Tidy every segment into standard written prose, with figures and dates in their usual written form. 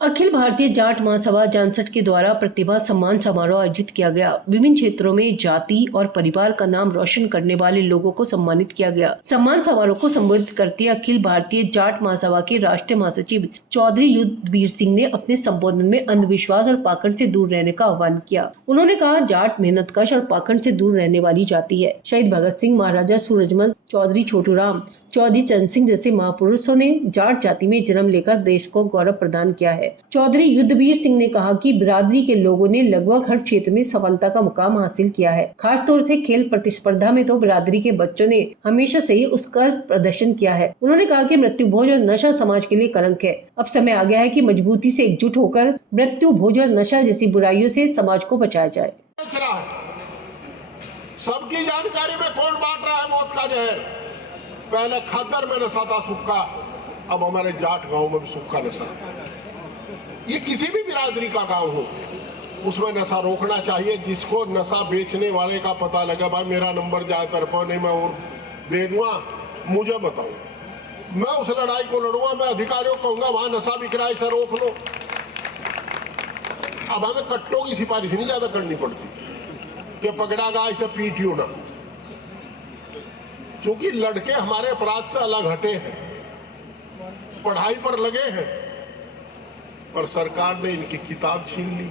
अखिल भारतीय जाट महासभा जानसठ के द्वारा प्रतिभा सम्मान समारोह आयोजित किया गया। विभिन्न क्षेत्रों में जाति और परिवार का नाम रोशन करने वाले लोगों को सम्मानित किया गया। सम्मान समारोह को संबोधित करते अखिल भारतीय जाट महासभा के राष्ट्रीय महासचिव चौधरी युद्धवीर सिंह ने अपने संबोधन में अंधविश्वास और पाखंड से दूर रहने का आह्वान किया। उन्होंने कहा, जाट मेहनतकश और पाखंड से दूर रहने वाली जाति है। शहीद भगत सिंह, महाराजा सूरजमल, चौधरी छोटू राम, चौधरी चरण सिंह जैसे महापुरुषों ने जाट जाति में जन्म लेकर देश को गौरव प्रदान किया है। चौधरी युद्धवीर सिंह ने कहा कि बिरादरी के लोगों ने लगभग हर क्षेत्र में सफलता का मुकाम हासिल किया है। खासतौर से खेल प्रतिस्पर्धा में तो बिरादरी के बच्चों ने हमेशा से ही उत्कृष्ट प्रदर्शन किया है। उन्होंने कहा कि मृत्यु भोज और नशा समाज के लिए कलंक है। अब समय आ गया है कि मजबूती से एकजुट होकर मृत्यु भोज और नशा जैसी बुराइयों से समाज को बचाया जाए। सबकी जानकारी में कौन बांट रहा है मौत का जहर? पहले खद्दर में नशा था सुक्का, अब हमारे जाट गांव में भी सुक्का नशा। ये किसी भी बिरादरी का गांव हो, उसमें नशा रोकना चाहिए। जिसको नशा बेचने वाले का पता लगे, भाई मेरा नंबर जाए तरफा नहीं, मैं और दे दूंगा, मुझे बताओ, मैं उस लड़ाई को लड़ूंगा। मैं अधिकारियों को कहूंगा वहां नशा बिक रहा है, इसे रोक लो। अब हमें कट्टों की सिफारिश नहीं ज्यादा करनी पड़ती कि पकड़ा गया इसे पीटियो ना, क्योंकि लड़के हमारे अपराध से अलग हटे हैं, पढ़ाई पर लगे हैं, पर सरकार ने इनकी किताब छीन ली।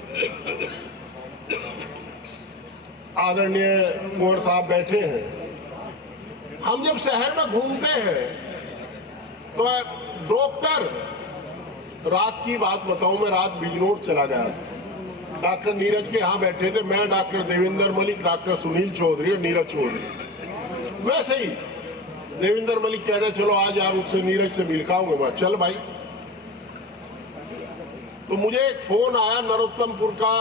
आदरणीय कुंवर साहब बैठे हैं। हम जब शहर में घूमते हैं तो डॉक्टर, रात की बात बताऊं, मैं रात बिजनौर चला गया था। डॉक्टर नीरज के यहां बैठे थे, मैं, डॉक्टर देवेंद्र मलिक, डॉक्टर सुनील चौधरी और नीरज चौधरी। वैसे ही देवेंद्र मलिक कह रहे चलो आज यार उससे नीरज से मिल खाऊंगा। चल भाई। तो मुझे एक फोन आया, नरोत्तमपुर का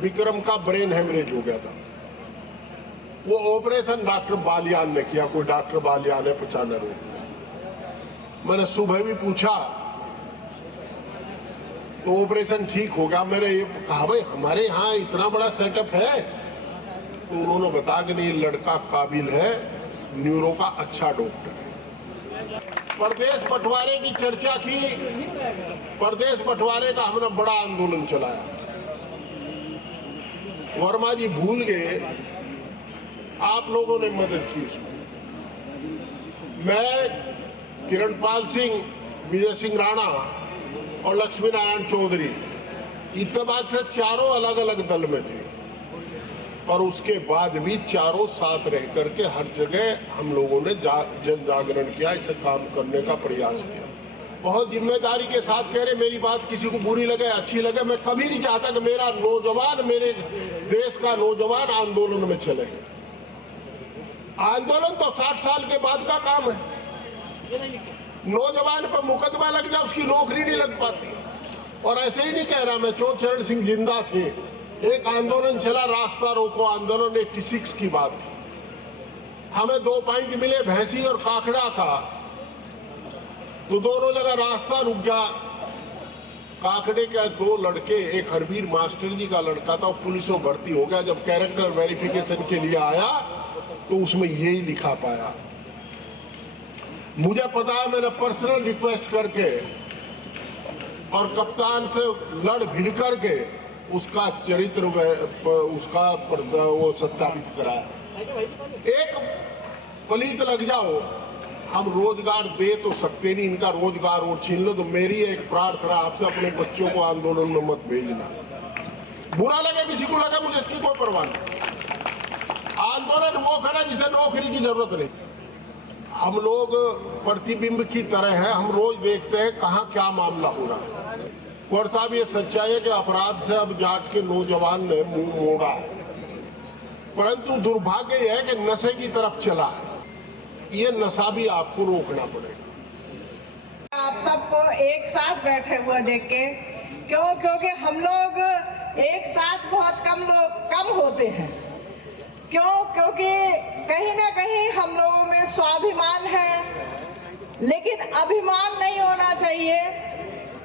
विक्रम का ब्रेन हेमरेज हो गया था। वो ऑपरेशन डॉक्टर बालियान ने किया, कोई डॉक्टर बालियान है 95 रोग। मैंने सुबह भी पूछा तो ऑपरेशन ठीक हो गया। मैंने ये कहा भाई हमारे यहाँ इतना बड़ा सेटअप है, तो उन्होंने बताया कि नहीं, लड़का काबिल है, न्यूरो का अच्छा डॉक्टर। प्रदेश बंटवारे की चर्चा की। प्रदेश बंटवारे का हमने बड़ा आंदोलन चलाया। वर्मा जी भूल गए, आप लोगों ने मदद की उसमें। मैं, किरणपाल सिंह, विजय सिंह राणा और लक्ष्मी नारायण चौधरी, इत्तेफाक से चारों अलग अलग दल में थे, और उसके बाद भी चारों साथ रह करके हर जगह हम लोगों ने जन जागरण किया, इसे काम करने का प्रयास किया। बहुत जिम्मेदारी के साथ कह रहे, मेरी बात किसी को बुरी लगे अच्छी लगे, मैं कभी नहीं चाहता कि मेरा नौजवान, मेरे देश का नौजवान आंदोलन में चले। आंदोलन तो 60 साल के बाद का काम है। नौजवान पर मुकदमा लग जाए, उसकी नौकरी नहीं लग पाती। और ऐसे ही नहीं कह रहा मैं, चरण सिंह जिंदा थे, एक आंदोलन चला, रास्ता रोको आंदोलन, 86 की बात थी। हमें 2 पॉइंट मिले, भैंसी और काकड़ा का, तो दोनों जगह रास्ता रुक गया। काकड़े के 2 लड़के, एक हरवीर मास्टर जी का लड़का था, वो पुलिस में भर्ती हो गया। जब कैरेक्टर वेरिफिकेशन के लिए आया तो उसमें यही लिखा पाया। मुझे पता है, मैंने पर्सनल रिक्वेस्ट करके और कप्तान से लड़ भिड़ करके उसका चरित्र, उसका वो सत्यापित कराया। एक पलीत लग जाओ, हम रोजगार दे तो सकते नहीं, इनका रोजगार वो छीन लो। तो मेरी एक प्रार्थना आपसे, अपने बच्चों को आंदोलन में मत भेजना। बुरा लगे किसी को लगे, मुझे इसकी कोई परवाह नहीं। आंदोलन वो करे जिसे नौकरी की जरूरत नहीं। हम लोग प्रतिबिंब की तरह हैं, हम रोज देखते हैं कहां क्या मामला हो रहा है। कुंवर साहब, ये सच्चाई है कि अपराध से अब जाट के नौजवान ने मुंह मोड़ा है, परंतु दुर्भाग्य यह है कि नशे की तरफ चला है। ये नशा भी आपको रोकना पड़ेगा। आप सबको एक साथ बैठे हुए देख के, क्योंकि हम लोग एक साथ बहुत कम होते हैं। क्योंकि कहीं ना कहीं हम लोगों में स्वाभिमान है, लेकिन अभिमान नहीं होना चाहिए।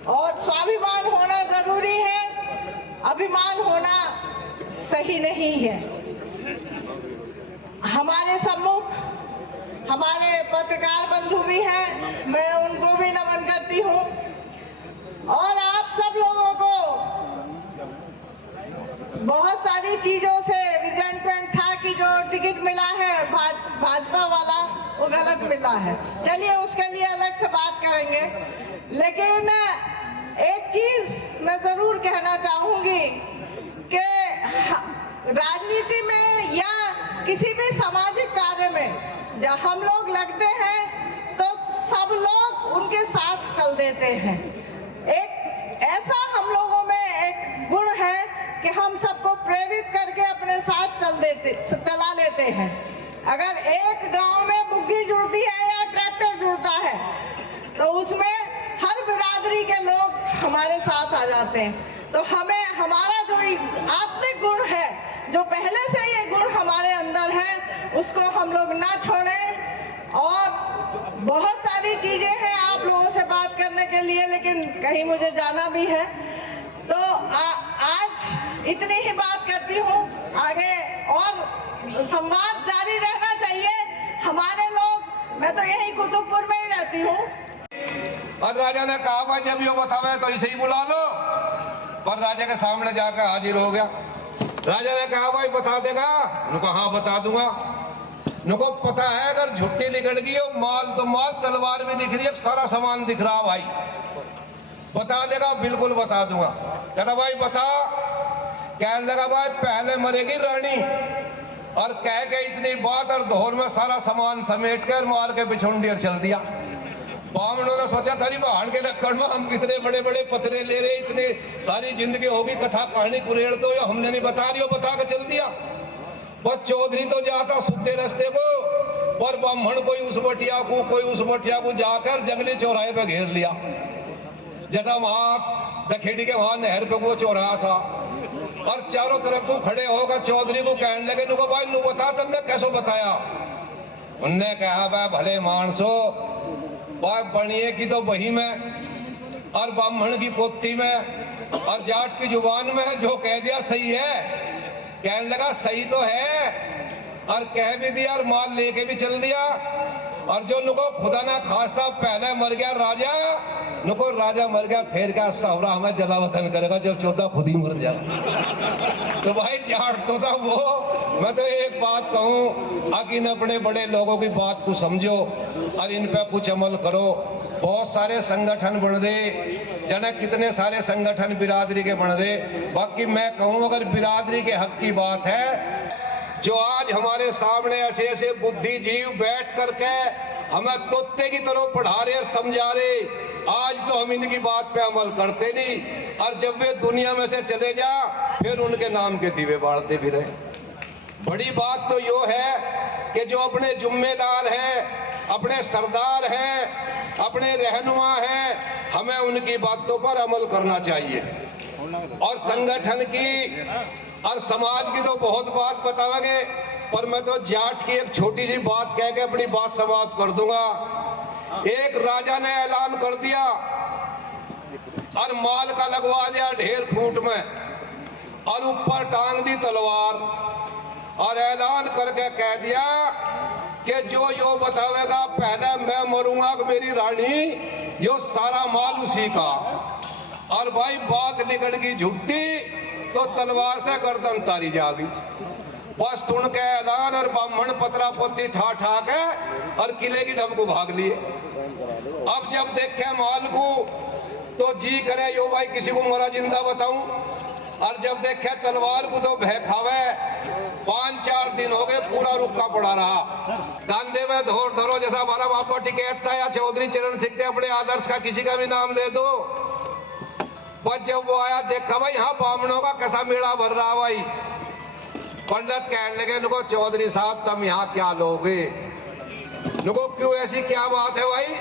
और स्वाभिमान होना जरूरी है, अभिमान होना सही नहीं है। हमारे सम्मुख हमारे पत्रकार बंधु भी हैं, मैं उनको भी नमन करती हूँ। और आप सब लोग बहुत सारी चीजों से रिजेंटमेंट था कि जो टिकट मिला है भाजपा वाला वो गलत मिला है। चलिए उसके लिए अलग से बात करेंगे, लेकिन एक चीज मैं जरूर कहना चाहूंगी कि राजनीति में या किसी भी सामाजिक कार्य में जब हम लोग लगते हैं तो सब लोग उनके साथ चल देते हैं। एक ऐसा हम लोगों में एक गुण है कि हम सबको प्रेरित करके अपने साथ चला लेते हैं। अगर एक गांव में बुग्गी जुड़ती है या ट्रैक्टर जुड़ता है तो उसमें हर बिरादरी के लोग हमारे साथ आ जाते हैं। तो हमें हमारा जो आत्मिक गुण है, जो पहले से ये गुण हमारे अंदर है, उसको हम लोग ना छोड़ें। और बहुत सारी चीजें हैं आप लोगों से बात करने के लिए, लेकिन कहीं मुझे जाना भी है, तो आज इतनी ही बात करती हूँ। आगे और संवाद जारी रहना चाहिए। हमारे लोग, मैं तो यही कुतुबपुर में ही रहती हूँ। और राजा ने कहा भाई जब यो बतावे तो इसे ही बुला लो, पर राजा के सामने जाकर हाजिर हो गया। राजा ने कहा भाई बता देगा? उनको हाँ बता दूंगा। उनको पता है अगर झुट्टी निकल गई हो माल तो माल, तलवार भी दिख रही है, सारा सामान दिख रहा भाई, बता देगा? बिल्कुल बता दूंगा। कहता भाई बता। कहने लगा भाई पहले मरेगी रानी। और कह के इतनी बात और दौर में सारा सामान समेट कर मार के बिछुंडी और चल दिया। बामनों ने सोचा थारी बहान के लक्कड़ में हम इतने बड़े बड़े पत्रे ले रहे, इतने सारी जिंदगी होगी कथा कहानी कुरेड़ तो हमने नहीं बता रही हो, बता के चल दिया। बस चौधरी तो जाता सुद्दे रास्ते को, पर ब्राह्मण कोई उस बटिया को कोई उस बटिया को जाकर जंगली चौराहे पे घेर लिया। जैसा वहां दखेड़ी के वहां नहर पे वो चौराहा सा, और चारों तरफ को खड़े होकर चौधरी को कहने लगे नुको भाई नु बता तुमने कैसो बताया? उनने कहा भाई भले मानसो भाई बनिए की तो वही में और ब्राह्मण की पोती में और जाट की जुबान में जो कह दिया सही है। कहने लगा सही तो है, और कह भी दिया और माल लेके भी चल दिया। और जो नुको खुदा ना खास्ता पहले मर गया राजा, नुको राजा मर गया फिर क्या सवरा हमें जलावतन करेगा जब 14 खुद ही मर जाएगा। तो भाई जाट तो था वो। मैं तो एक बात कहूं, आगे अपने बड़े लोगों की बात को समझो और इन पे कुछ अमल करो। बहुत सारे संगठन बन रहे, जनक कितने सारे संगठन बिरादरी के बन रहे। बाकी मैं कहूं अगर बिरादरी के हक की बात है, जो आज हमारे सामने ऐसे ऐसे बुद्धिजीव बैठ करके हमें तोते की तरह पढ़ा रहे और समझा रहे, आज तो हम इनकी बात पे अमल करते नहीं, और जब वे दुनिया में से चले जा फिर उनके नाम के दीवे बाढ़ते भी रहे। बड़ी बात तो यो है कि जो अपने जिम्मेदार हैं, अपने सरदार हैं, अपने रहनुमा हैं, हमें उनकी बातों पर अमल करना चाहिए। और संगठन की और समाज की तो बहुत बात बताओगे, पर मैं तो जाट की एक छोटी सी बात कह के अपनी बात समाप्त कर दूंगा। एक राजा ने ऐलान कर दिया और माल का लगवा दिया ढेर फूट में, और ऊपर टांग दी तलवार, और ऐलान करके कह दिया कि जो यो बतावेगा पहले मैं मरूंगा कि मेरी रानी, यो सारा माल उसी का। और भाई बात निकल गई झुट्टी तो तलवार से गर्दन तारी जागी। बस सुन के ऐलान और ब्राह्मण पतरा पोती ठा ठा के और किले की ढब को भाग लिए। अब जब देखे माल को तो जी करे यो भाई किसी को मरा जिंदा बताऊं, और जब देखे तलवार को तो भय खावे। 5-4 दिन हो गए पूरा रुका पड़ा रहा। कांधे में धोर धरो जैसा हमारा बापा टिकैत था या चौधरी चरण सिंह थे, अपने आदर्श का किसी का भी नाम ले दो। पर जब वो आया देखा भाई यहाँ ब्राह्मणों का कैसा मेला भर रहा भाई। पंडित कहने लगे नुको चौधरी साहब तुम यहाँ क्या लोगे? नुको क्यों ऐसी क्या बात है भाई?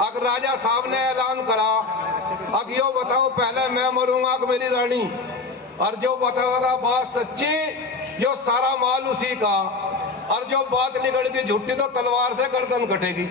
अगर राजा साहब ने ऐलान करा, अब यो बताओ पहले मैं मरूंगा कि मेरी रानी, और जो बताओगा बात सच्ची जो सारा माल उसी का, और जो बात निकल गई झूठी तो तलवार से गर्दन कटेगी।